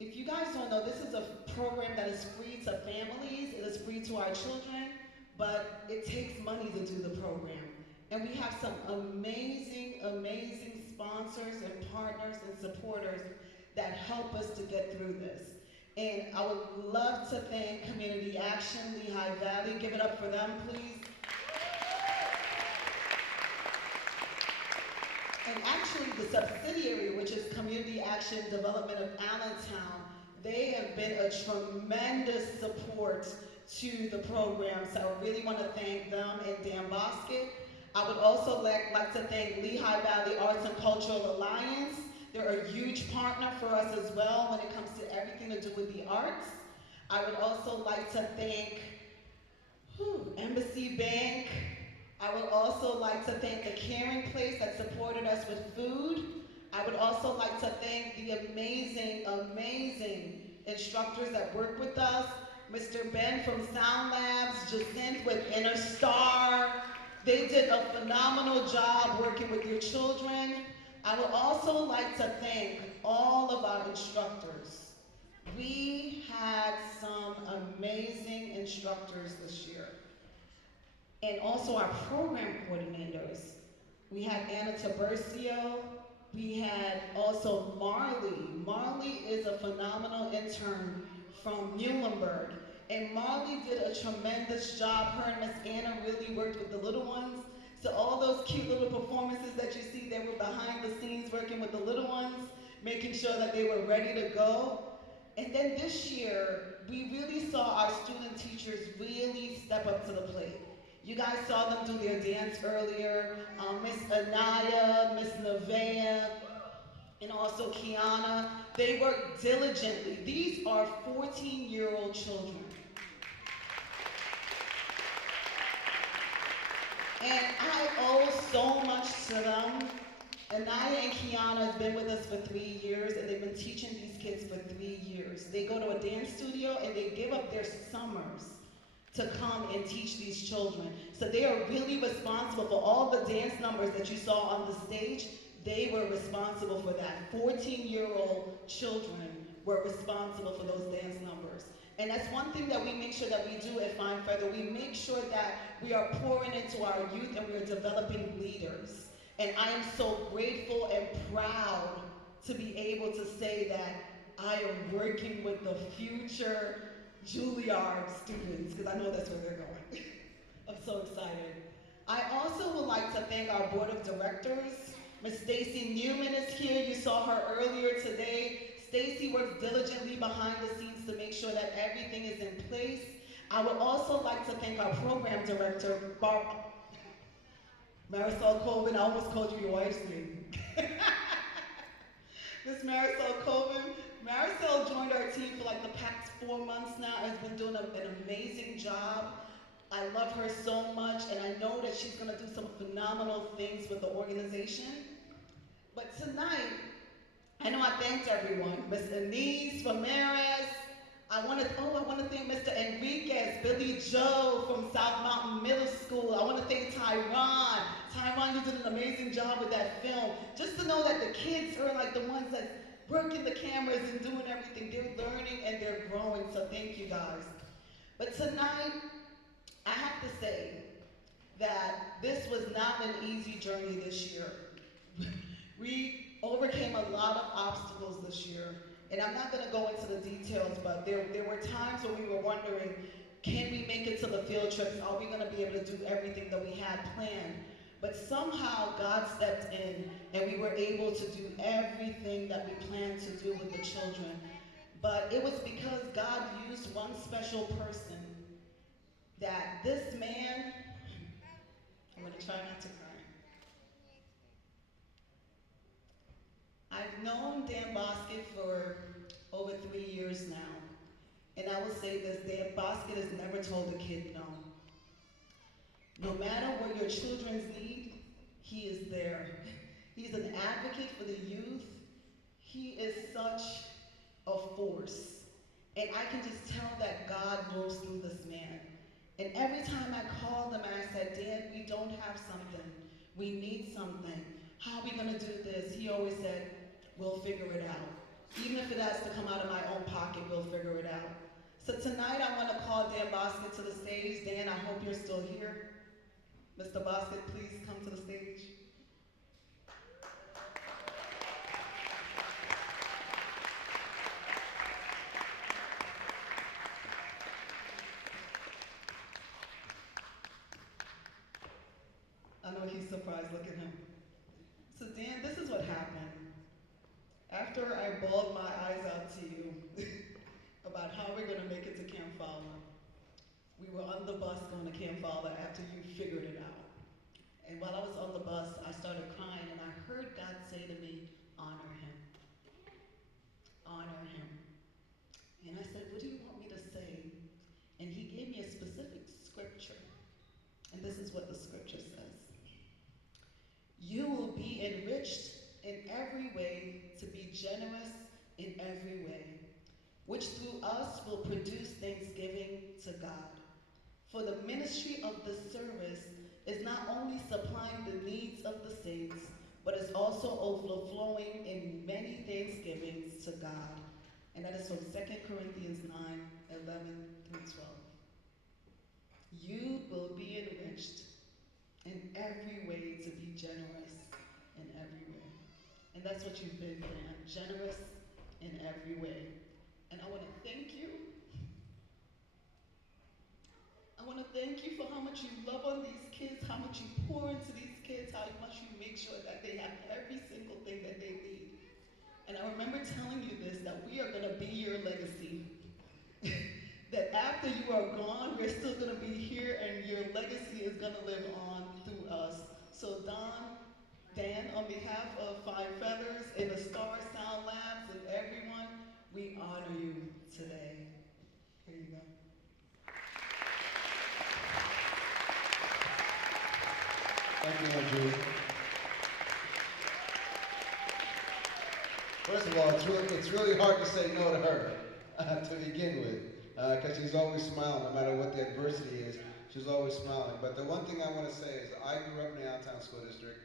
If you guys don't know, this is a program that is free to families, it is free to our children, but it takes money to do the program. And we have some amazing, amazing sponsors and partners and supporters that help us to get through this. And I would love to thank Community Action, Lehigh Valley. Give it up for them, please. And actually, the subsidiary, which is Community Action Development of Allentown, they have been a tremendous support to the program. So I really want to thank them and Dan Bosket. I would also like to thank Lehigh Valley Arts and Cultural Alliance. They're a huge partner for us as well when it comes to everything to do with the arts. I would also like to thank Embassy Bank. I would also like to thank the Caring Place that supported us with food. I would also like to thank the amazing, amazing instructors that work with us. Mr. Ben from Sound Labs, Jacinth with Inner Star. They did a phenomenal job working with your children. I would also like to thank all of our instructors. We had some amazing instructors this year. And also our program coordinators. We had Anna Tabercio. We had also Marley. Marley is a phenomenal intern from Muhlenberg. And Marley did a tremendous job. Her and Miss Anna really worked with the little ones. So all those cute little performances that you see, they were behind the scenes working with the little ones, making sure that they were ready to go. And then this year, we really saw our student teachers really step up to the plate. You guys saw them do their dance earlier. Miss Anaya, Miss Nevaeh, and also Kiana. They work diligently. These are 14-year-old children. And I owe so much to them. Anaya and Kiana has been with us for 3 years, and they've been teaching these kids for 3 years. They go to a dance studio, and they give up their summers to come and teach these children. So they are really responsible for all the dance numbers that you saw on the stage. They were responsible for that. 14-year-old children were responsible for those dance numbers. And that's one thing that we make sure that we do at Fine Feather. We make sure that we are pouring into our youth and we are developing leaders. And I am so grateful and proud to be able to say that I am working with the future Juilliard students, because I know that's where they're going. I'm so excited. I also would like to thank our board of directors. Miss Stacy Newman is here. You saw her earlier today. Stacy works diligently behind the scenes to make sure that everything is in place. I would also like to thank our program director, Marisol Colvin. I almost called you your wife's name. Miss Marisol Colvin. Marisol joined our team for like the past 4 months now, has been doing an amazing job. I love her so much, and I know that she's gonna do some phenomenal things with the organization. But tonight, I know I thanked everyone. Miss Anise Ramirez. I want to thank Mr. Enriquez, Billy Joe from South Mountain Middle School. I want to thank Tyron. Tyron, you did an amazing job with that film. Just to know that the kids are like the ones that working the cameras and doing everything. They're learning and they're growing, so thank you guys. But tonight, I have to say that this was not an easy journey this year. We overcame a lot of obstacles this year. And I'm not going to go into the details, but there were times when we were wondering, can we make it to the field trips? Are we going to be able to do everything that we had planned? But somehow God stepped in and we were able to do everything that we planned to do with the children. But it was because God used one special person that this man, I'm going to try not to cry. I've known Dan Bosket for over 3 years now. And I will say this, Dan Bosket has never told a kid no. No matter what your children's need, he is there. He's an advocate for the youth. He is such a force. And I can just tell that God moves through this man. And every time I called him and I said, Dan, we don't have something. We need something. How are we going to do this? He always said, we'll figure it out. Even if it has to come out of my own pocket, we'll figure it out. So tonight I want to call Dan Bosket to the stage. Dan, I hope you're still here. Mr. Bosket, please come to the stage. I know he's surprised, look at him. So Dan, this is what happened. After I bawled my eyes out to you about how we're gonna make it to Camp Fowler, we were on the bus going to Camp Fowler after you figured it out. And while I was on the bus, I started crying and I heard God say to me, honor him, honor him. And I said, what do you want me to say? And he gave me a specific scripture. And this is what the scripture says. You will be enriched in every way to be generous in every way, which through us will produce thanksgiving to God. For the ministry of the service is not only supplying the needs of the saints, but is also overflowing in many thanksgivings to God. And that is from 2 Corinthians 9:11 through 12. You will be enriched in every way to be generous in every way. And that's what you've been, man, generous in every way. And I want to thank you. I want to thank you for how much you love on these kids, how much you pour into these kids, how much you make sure that they have every single thing that they need. And I remember telling you this, that we are going to be your legacy. That after you are gone, we're still going to be here and your legacy is going to live on through us. So Dan, on behalf of Five Feathers and the Star Sound Labs and everyone, we honor you today. Here you go. Thank you, Andrew. First of all, it's really hard to say no to her to begin with, because she's always smiling, no matter what the adversity is. She's always smiling. But the one thing I want to say is, I grew up in the Allentown School District.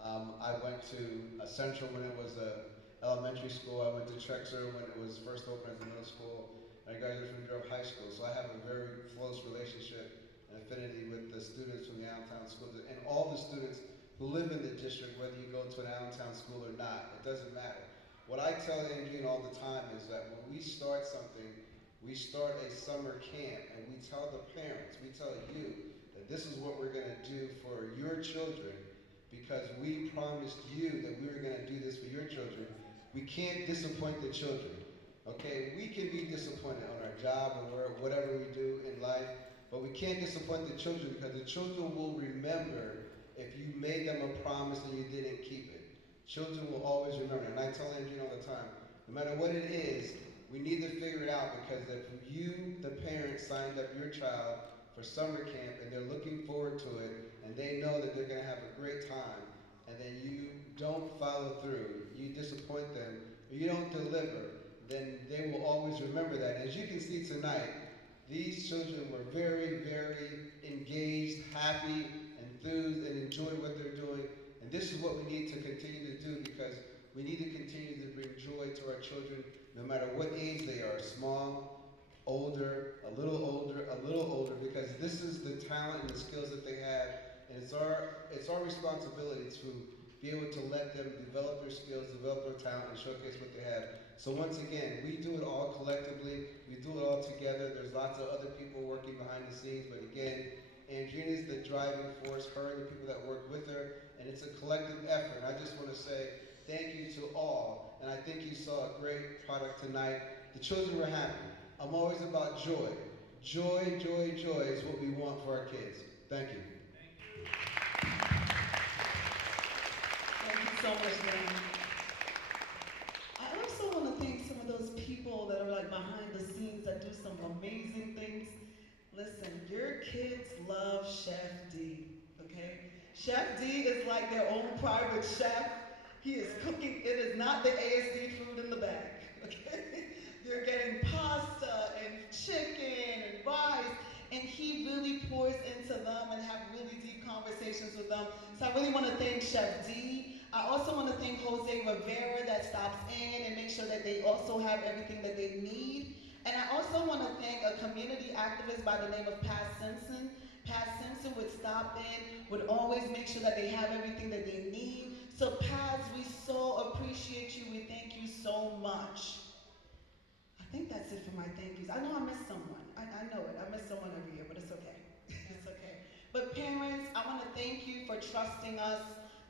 I went to Central when it was a elementary school. I went to Trexler when it was first opened as a middle school. And I graduated from Durham High School. So I have a very close relationship and affinity with the students from the Allentown School District and all the students who live in the district, whether you go to an Allentown school or not. It doesn't matter. What I tell Andreen all the time is that when we start something, we start a summer camp and we tell the parents, we tell you that this is what we're going to do for your children because we promised you that we were going to do this for your children. We can't disappoint the children. Okay, we can be disappointed on our job or whatever we do in life, but we can't disappoint the children because the children will remember if you made them a promise and you didn't keep it. Children will always remember. And I tell Andrew all the time, no matter what it is, we need to figure it out because if you, the parent, signed up your child for summer camp and they're looking forward to it and they know that they're going to have a great time and then you don't follow through, you disappoint them, or you don't deliver, then they will always remember that. As you can see tonight, these children were very, very engaged, happy, enthused, and enjoyed what they're doing. And this is what we need to continue to do because we need to continue to bring joy to our children no matter what age they are, small, older, a little older, because this is the talent and the skills that they have. And it's our responsibility to be able to let them develop their skills, develop their talent, and showcase what they have. So once again, we do it all collectively. We do it all together. There's lots of other people working behind the scenes, but again, Andrina is the driving force, her and the people that work with her, and it's a collective effort. And I just want to say thank you to all, and I think you saw a great product tonight. The children were happy. I'm always about joy. Joy, joy, joy is what we want for our kids. Thank you. Thank you so much, Dan. I also want to thank some of those people that are like behind the scenes that do some amazing things. Listen, your kids love Chef D, okay? Chef D is like their own private chef. He is cooking, it is not the ASD food in the bag, okay? They're getting pasta and chicken and rice, and he really pours into them and have really deep conversations with them. So I really want to thank Chef D. I also want to thank Jose Rivera that stops in and makes sure that they also have everything that they need. And I also want to thank a community activist by the name of Pat Simpson. Pat Simpson would stop in, would always make sure that they have everything that they need. So Paz, we so appreciate you. We thank you so much. I think that's it for my thank yous. I know I missed someone. I know it. I miss someone every year, but it's okay. It's okay. But parents, I want to thank you for trusting us.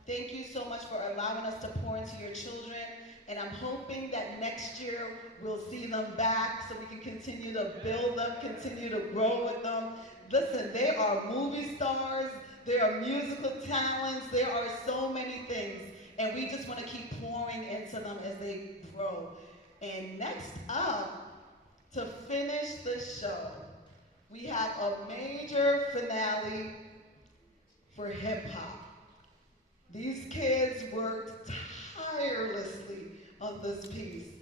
Thank you so much for allowing us to pour into your children. And I'm hoping that next year we'll see them back so we can continue to build them, continue to grow with them. Listen, they are movie stars, they are musical talents, there are so many things. And we just want to keep pouring into them as they grow. And next up, to finish the show, we have a major finale for hip hop. These kids worked tirelessly on this piece.